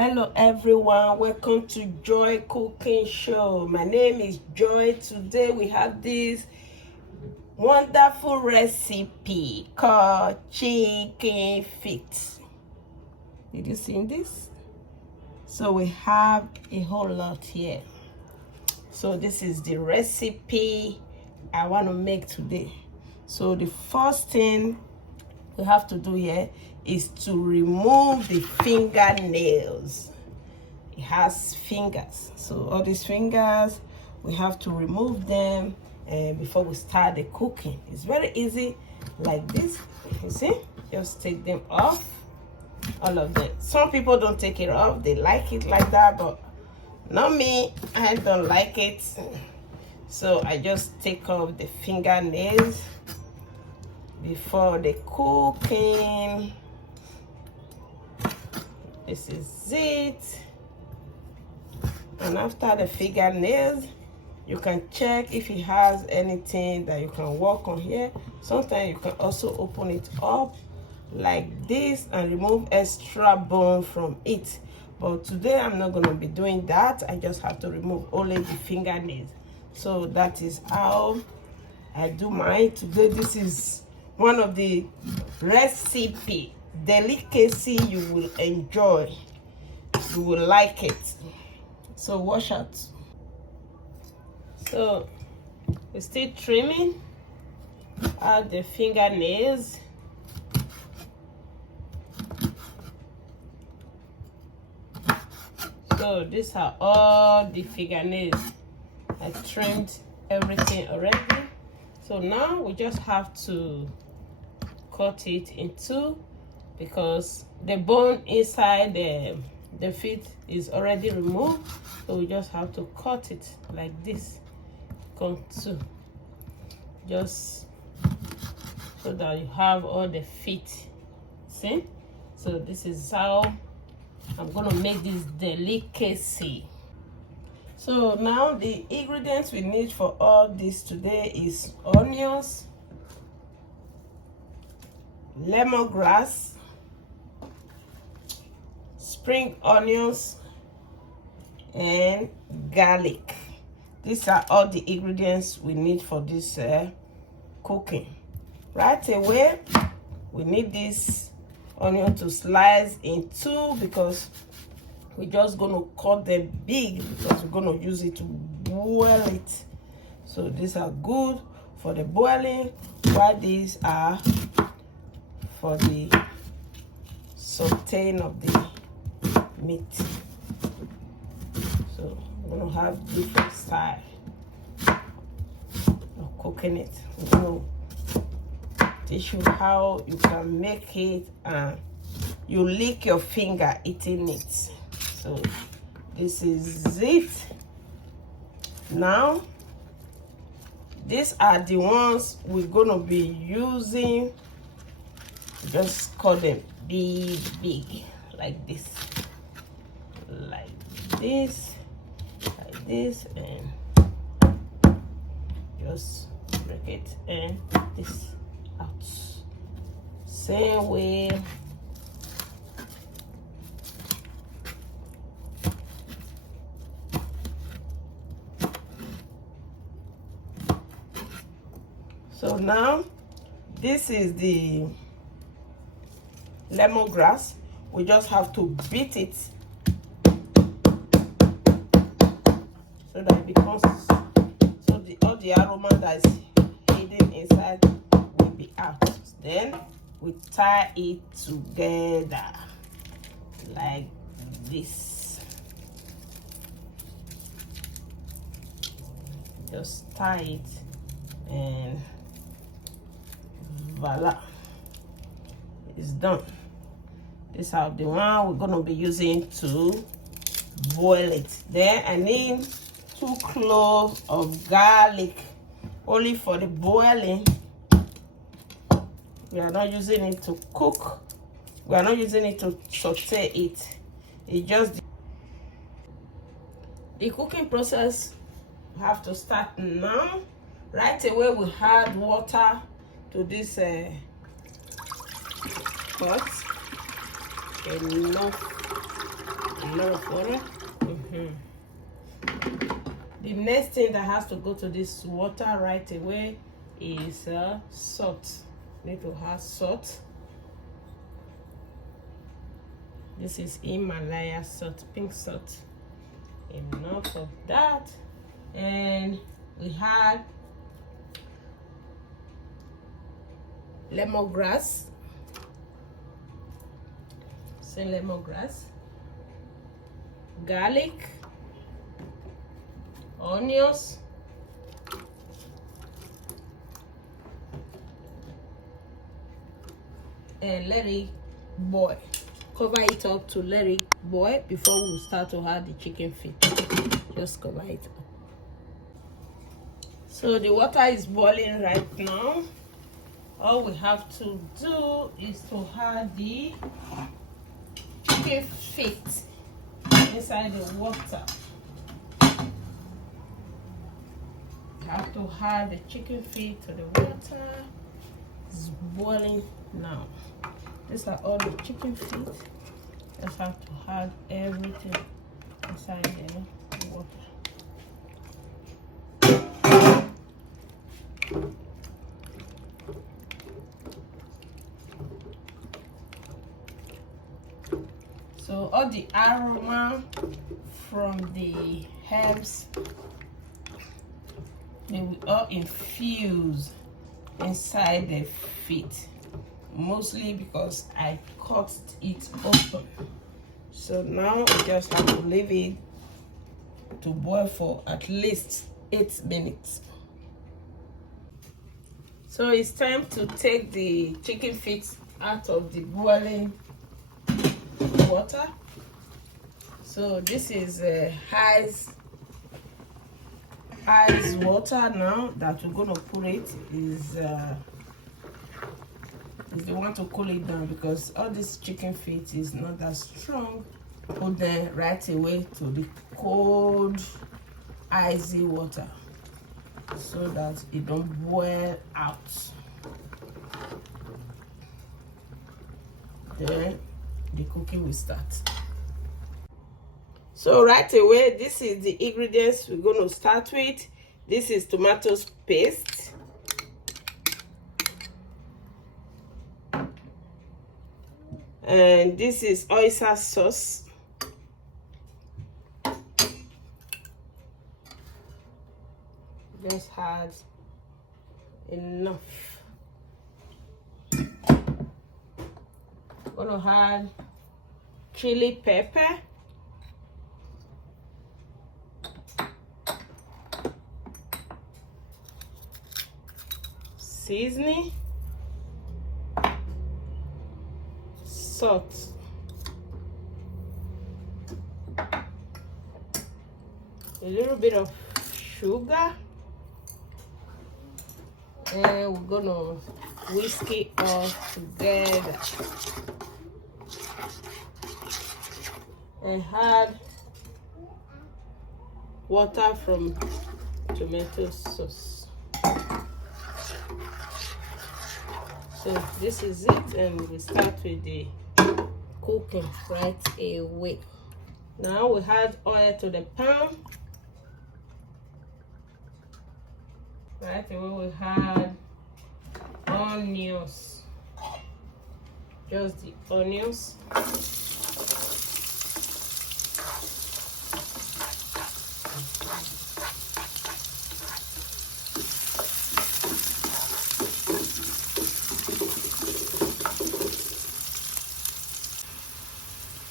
Hello everyone, welcome to Joy Cooking Show. My name is Joy. Today we have this wonderful recipe called chicken feet. Did you see this? So we have a whole lot here. So this is the recipe I want to make today. So the first thing we have to do here is to remove the fingernails. It has fingers, so all these fingers we have to remove them before we start the cooking. It's very easy, like this. You see, just take them off, all of them. Some people don't take it off, they like it like that, but not me. I don't like it, so I just take off the fingernails before the cooking. This is it. And after the fingernails, you can check if it has anything that you can work on here. Sometimes you can also open it up like this and remove extra bone from it. But today I'm not going to be doing that. I just have to remove only the fingernails. So that is how I do mine today. This is one of the recipe delicacy you will enjoy. You will like it. So wash out. So we're still trimming out the fingernails. So these are all the fingernails. I trimmed everything already. So now we just have to cut it in two, because the bone inside the feet is already removed. So we just have to cut it like this. Cut two, just so that you have all the feet. See? So this is how I'm gonna make this delicacy. So now the ingredients we need for all this today is onions, lemongrass, spring onions, and garlic. These are all the ingredients we need for this cooking. Right away, we need this onion to slice in two, because we're just going to cut them big, because we're going to use it to boil it. So these are good for the boiling, while these are for the sauteing of the meat. So we're going to have different style of cooking it. We're going to teach you how you can make it and you lick your finger eating it. So this is it. Now these are the ones we're gonna be using. Just cut them big, like this, and just break it and this out. Same way. So now this is the lemongrass. We just have to beat it so that it becomes, so all the aroma that is hidden inside will be out. Then we tie it together like this. Just tie it and voila, it's done. This is how the one we're going to be using to boil it. Then I need 2 cloves of garlic, only for the boiling. We are not using it to cook. We are not using it to saute it. It's just the cooking process. We have to start now. Right away we add water to this pot, enough A lot of water. The next thing that has to go to this water right away is salt. Need to have salt. This is Himalaya salt, pink salt. Enough of that. And we had lemongrass. Say lemongrass. Garlic. Onions. And let it boil. Cover it up to let it boil before we start to add the chicken feet. Just cover it up. So the water is boiling right now. All we have to do is to add the chicken feet inside the water. You have to add the chicken feet to the water. It's boiling now. These are all the chicken feet. Just have to add everything inside the water. So all the aroma from the herbs, they will all infuse inside the feet, mostly because I cut it open. So now we just have to leave it to boil for at least 8 minutes. So it's time to take the chicken feet out of the boiling water. So this is ice water now that we're gonna put it. Is the one to cool it down, because all this chicken feet is not that strong. Put them right away to the cold icy water so that it don't boil out. Then the cooking will start. So right away, this is the ingredients we're going to start with. This is tomato paste. And this is oyster sauce. Just add enough. Gonna add chili pepper. Seasoning. Salt. A little bit of sugar. And we're gonna whisk it all together. And add water from tomato sauce. So this is it, and we start with the cooking right away. Now we add oil to the pan. Right away we add onions. Just the onions.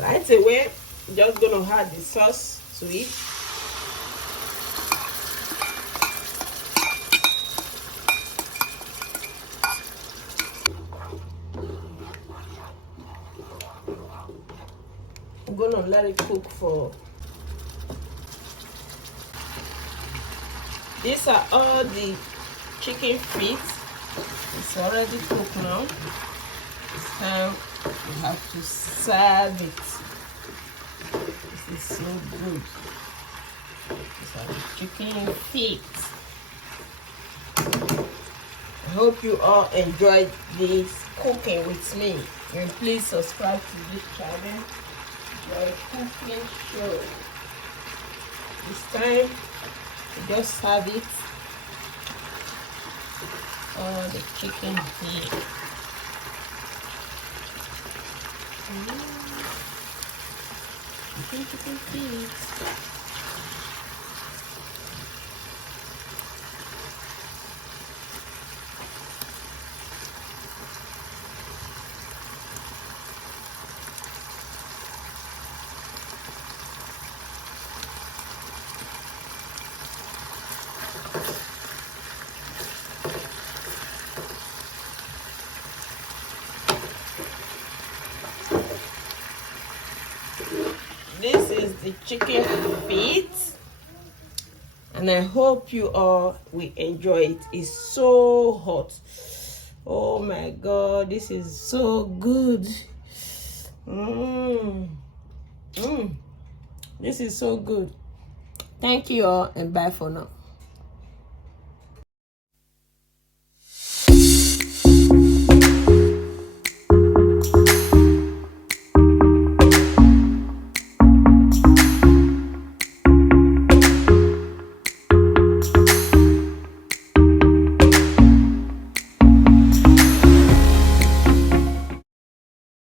Right away, just gonna add the sauce to it. I'm gonna let it cook for. These are all the chicken feet. It's already cooked now. It's time we have to serve it. This is so good. These are the chicken feet. I hope you all enjoyed this cooking with me. And please subscribe to this channel. Joy Cooking Show. This time, we just serve it. All the chicken here. Chicken feet. This is the chicken feet, and I hope you all will enjoy it. It's so hot. Oh my god, this is so good. This is so good. Thank you all, and bye for now.